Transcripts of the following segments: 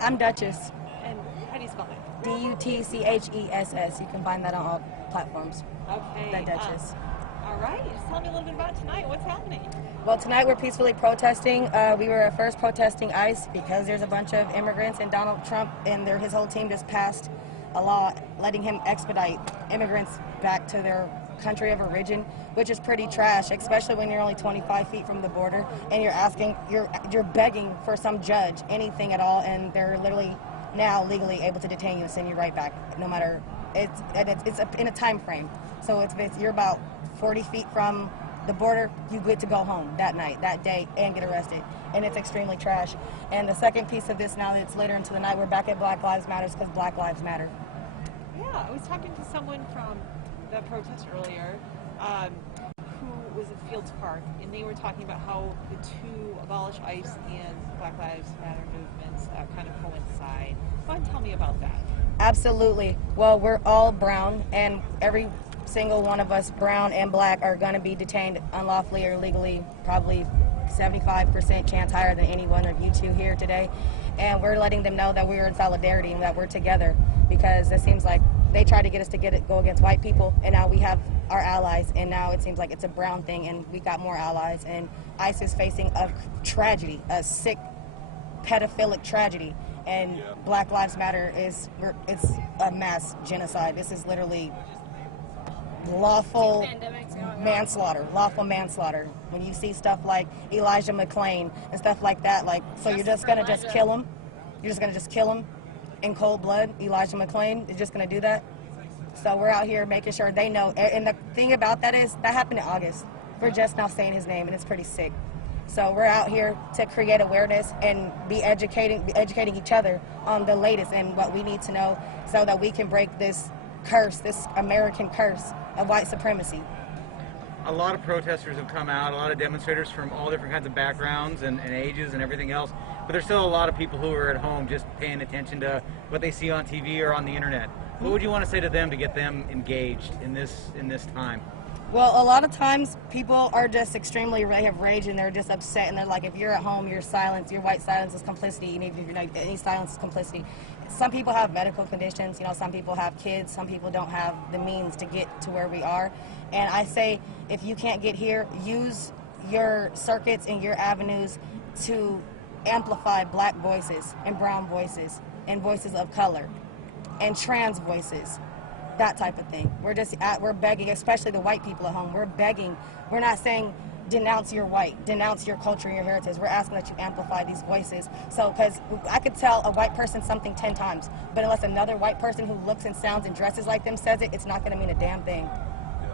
I'm Duchess. And how do you spell that? Dutchess. You can find that on all platforms. Okay. The Duchess. All right. Just tell me a little bit about tonight. What's happening? Well, tonight we're peacefully protesting. We were at first protesting ICE because there's a bunch of immigrants, and Donald Trump and his whole team just passed a law letting him expedite immigrants back to their country of origin, which is pretty trash, especially when you're only 25 feet from the border and you're begging for some judge anything at all, and they're literally now legally able to detain you and send you right back, no matter it's in a time frame. So you're about 40 feet from the border, you get to go home that night, that day, and get arrested. And it's extremely trash. And the second piece of this, now that it's later into the night, we're back at Black Lives Matter because Black Lives Matter. Yeah, I was talking to someone from the protest earlier who was at Fields Park, and they were talking about how the two, abolish ICE and Black Lives Matter movements, kind of coincide. Go ahead and tell me about that. Absolutely. Well, we're all brown, and every single one of us, brown and black, are going to be detained unlawfully or illegally, probably 75% chance higher than any one of you two here today. And we're letting them know that we're in solidarity and that we're together, because it seems like they tried to get us to go against white people, and now we have our allies, and now it seems like it's a brown thing, and we got more allies. And ICE is facing a tragedy, a sick, pedophilic tragedy, and Black Lives Matter it's a mass genocide. This is literally lawful manslaughter. When you see stuff like Elijah McClain and stuff like that, so you're just gonna kill him? You're just gonna kill him in cold blood? Elijah McClain is just gonna do that? So we're out here making sure they know. And the thing about that is that happened in August. We're just now saying his name, and it's pretty sick. So we're out here to create awareness and be educating each other on the latest and what we need to know, so that we can break this curse, this American curse of white supremacy. A lot of protesters have come out, a lot of demonstrators from all different kinds of backgrounds and ages and everything else, but there's still a lot of people who are at home just paying attention to what they see on TV or on the internet. What would you want to say to them to get them engaged in this time? Well, a lot of times people are just extremely, they have rage, and they're just upset, and they're like, if you're at home, your white silence is complicity, and if you're not, any silence is complicity. Some people have medical conditions, some people have kids, some people don't have the means to get to where we are. And I say, if you can't get here, use your circuits and your avenues to amplify black voices and brown voices and voices of color and trans voices. That type of thing. We're begging, especially the white people at home. We're begging. We're not saying denounce your white, denounce your culture and your heritage. We're asking that you amplify these voices. So, because I could tell a white person something 10 times, but unless another white person who looks and sounds and dresses like them says it, it's not going to mean a damn thing.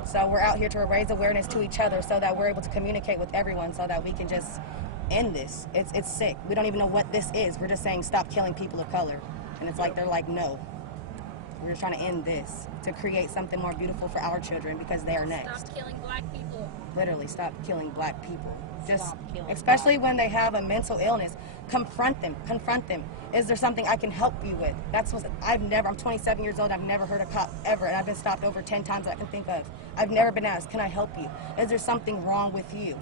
So we're out here to raise awareness to each other, so that we're able to communicate with everyone, so that we can just end this. It's sick. We don't even know what this is. We're just saying stop killing people of color, and it's like they're like, no. We're trying to end this to create something more beautiful for our children, because they are next. Stop killing black people. Literally, stop killing black people. Especially when they have a mental illness. Confront them. Is there something I can help you with? I'm 27 years old. I've never heard a cop ever, and I've been stopped over 10 times that I can think of. I've never been asked, can I help you? Is there something wrong with you?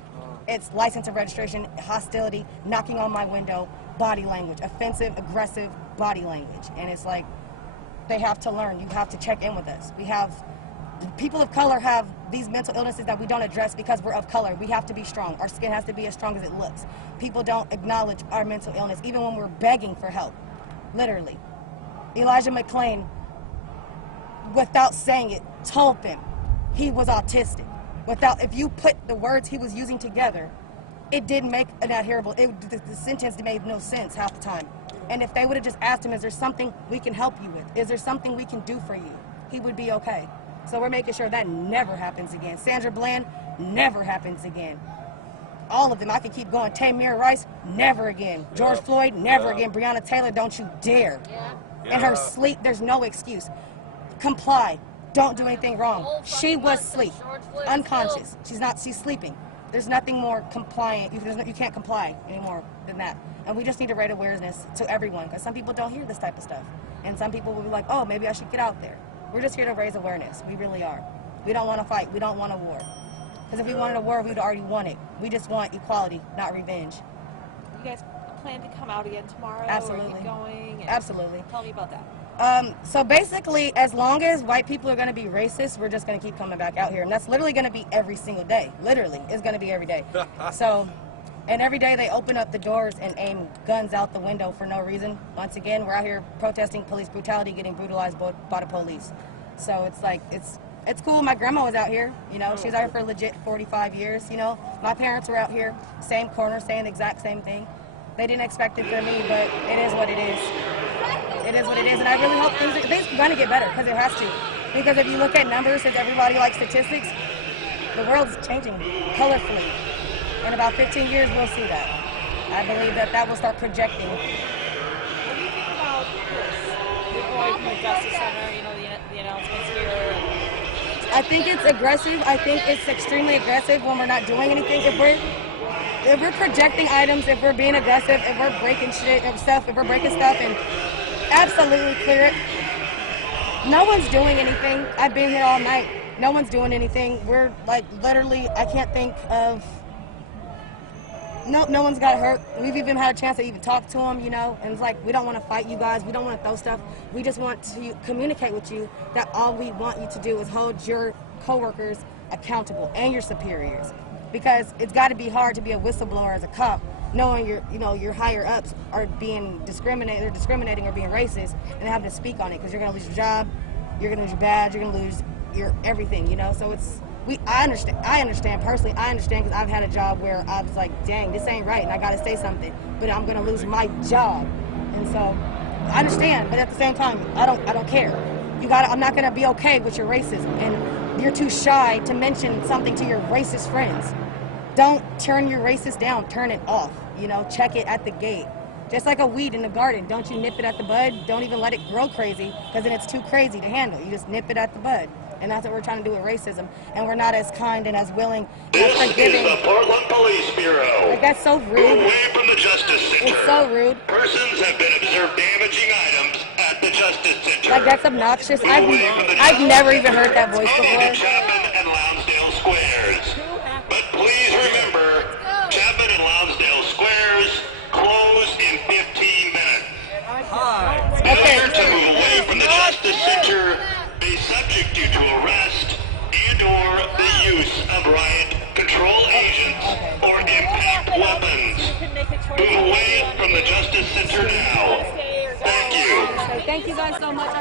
It's license and registration, hostility, knocking on my window, body language, offensive, aggressive body language. And it's like, they have to learn. You have to check in with us. People of color have these mental illnesses that we don't address because we're of color. We have to be strong. Our skin has to be as strong as it looks. People don't acknowledge our mental illness, even when we're begging for help. Literally. Elijah McClain, without saying it, told them he was autistic. If you put the words he was using together, it didn't make an adherable, the sentence made no sense half the time. And if they would have just asked him, is there something we can help you with? Is there something we can do for you? He would be okay. So we're making sure that never happens again. Sandra Bland, never happens again. All of them, I could keep going. Tamir Rice, never again. George Floyd, never again. Breonna Taylor, don't you dare. In her sleep, there's no excuse. Comply. Don't do anything wrong. She was asleep, unconscious. She's sleeping. There's nothing more compliant. You can't comply anymore than that. And we just need to raise awareness to everyone, because some people don't hear this type of stuff. And some people will be like, oh, maybe I should get out there. We're just here to raise awareness. We really are. We don't want to fight. We don't want a war. Because if we wanted a war, we'd already won it. We just want equality, not revenge. You guys plan to come out again tomorrow? Absolutely. Or keep going? absolutely. Tell me about that. So basically, as long as white people are going to be racist, we're just going to keep coming back out here. And that's literally going to be every single day. Literally, it's going to be every day. So, and every day they open up the doors and aim guns out the window for no reason. Once again, we're out here protesting police brutality, getting brutalized by the police. So it's like, it's cool. My grandma was out here, you know. She was out here for legit 45 years, you know. My parents were out here, same corner, saying the exact same thing. They didn't expect it from me, but it is what it is. It is what it is, and I really hope things are going to get better, because it has to. Because if you look at numbers, since everybody likes statistics, the world's changing colorfully. In about 15 years, we'll see that. I believe that will start projecting. What do you think about this? You're going from the Justice Center, you know, the announcements here. I think it's aggressive. I think it's extremely aggressive when we're not doing anything. If we're projecting items, if we're being aggressive, if we're breaking shit and stuff, if we're breaking stuff, and absolutely clear it. No one's doing anything. I've been here all night. No one's doing anything. We're like literally, I can't think of. No one's got hurt. We've even had a chance to even talk to them, you know. And it's like, we don't want to fight you guys. We don't want to throw stuff. We just want to communicate with you that all we want you to do is hold your coworkers accountable and your superiors. Because it's got to be hard to be a whistleblower as a cop, knowing your higher ups are being discriminating or being racist, and having to speak on it, because you're going to lose your job, you're going to lose your badge, you're going to lose your everything, you know. So I understand personally. I understand, because I've had a job where I was like, dang, this ain't right, and I got to say something, but I'm going to lose my job. And so I understand, but at the same time, I don't care. I'm not going to be okay with your racism, and you're too shy to mention something to your racist friends. Don't turn your racist down, turn it off, you know, check it at the gate. Just like a weed in the garden, don't you nip it at the bud, don't even let it grow crazy, because then it's too crazy to handle. You just nip it at the bud. And that's what we're trying to do with racism, and we're not as kind and as willing and as forgiving. This is the Portland Police Bureau. Like, that's so rude. Away from the Justice Center. It's so rude. Persons have been observed damaging items at the Justice Center. Like, that's obnoxious. I've never even heard that voice before. Chapman and Lonsdale Squares. But please remember, Chapman and Lonsdale Squares close in 15 minutes. Failure to move away from the Justice Center may subject you to arrest and/or the use of riot control agents or impact weapons. Move away from the Justice Center now. Thank you. Thank you guys so much.